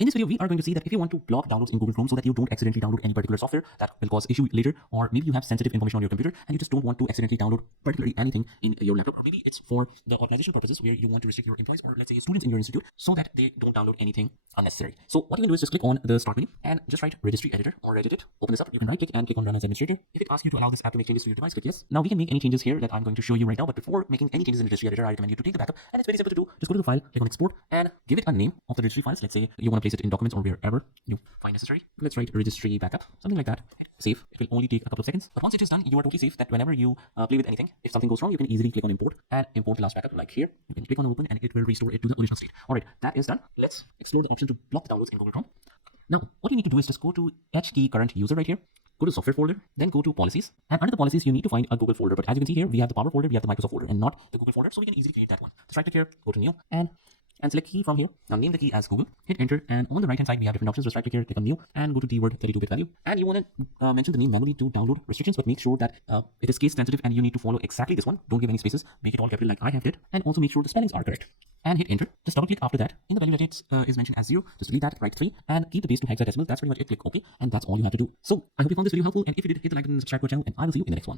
In this video, we are going to see that if you want to block downloads in Google Chrome so that you don't accidentally download any particular software that will cause issue later, or maybe you have sensitive information on your computer and you just don't want to accidentally download particularly anything in your laptop, or maybe it's for the organizational purposes where you want to restrict your employees or let's say students in your institute so that they don't download anything unnecessary. So what you can do is just click on the start menu and just write registry editor or edit it. Open this up. You can right click and click on run as administrator. If it asks you to allow this app to make changes to your device, click yes. Now we can make any changes here that I'm going to show you right now, but before making any changes in the registry editor, I recommend you to take the backup, and it's very simple to do. Just go to the file, click on export and give it a name of the registry files. Let's say you want to place it in documents or wherever you find necessary. Let's write registry backup, something like that. Save. It will only take a couple of seconds, but once it is done, you are totally safe that whenever you play with anything, if something goes wrong, you can easily click on import and import the last backup. Like here, you can click on open and it will restore it to the original state. All right, that is done. Let's explore the option to block the downloads in Google Chrome. Now, what you need to do is just go to H key current user right here. Go to software folder, then go to policies, and under the policies you need to find a Google folder. But as you can see here, we have the Power folder, we have the Microsoft folder, and not the Google folder, so we can easily create that one. Just right click here, go to new, and select key from here. Now name the key as Google, hit enter, and on the right hand side we have different options. Just right click here, click on new, and go to keyword 32-bit value. And you want to mention the name manually to download restrictions, but make sure that it is case sensitive and you need to follow exactly this one. Don't give any spaces, make it all capital like I have did, and also make sure the spellings are correct. And hit enter. Just double click after that in the value that it is mentioned as 0. Just delete that, write 3, and keep the base to hexadecimal. That's pretty much it. Click OK, and that's all you have to do. So I hope you found this video helpful, and if you did, hit the like button and subscribe to our channel, and I will see you in the next one.